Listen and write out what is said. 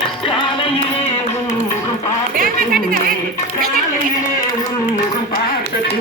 காலையிலே உங்கும் பார்த்து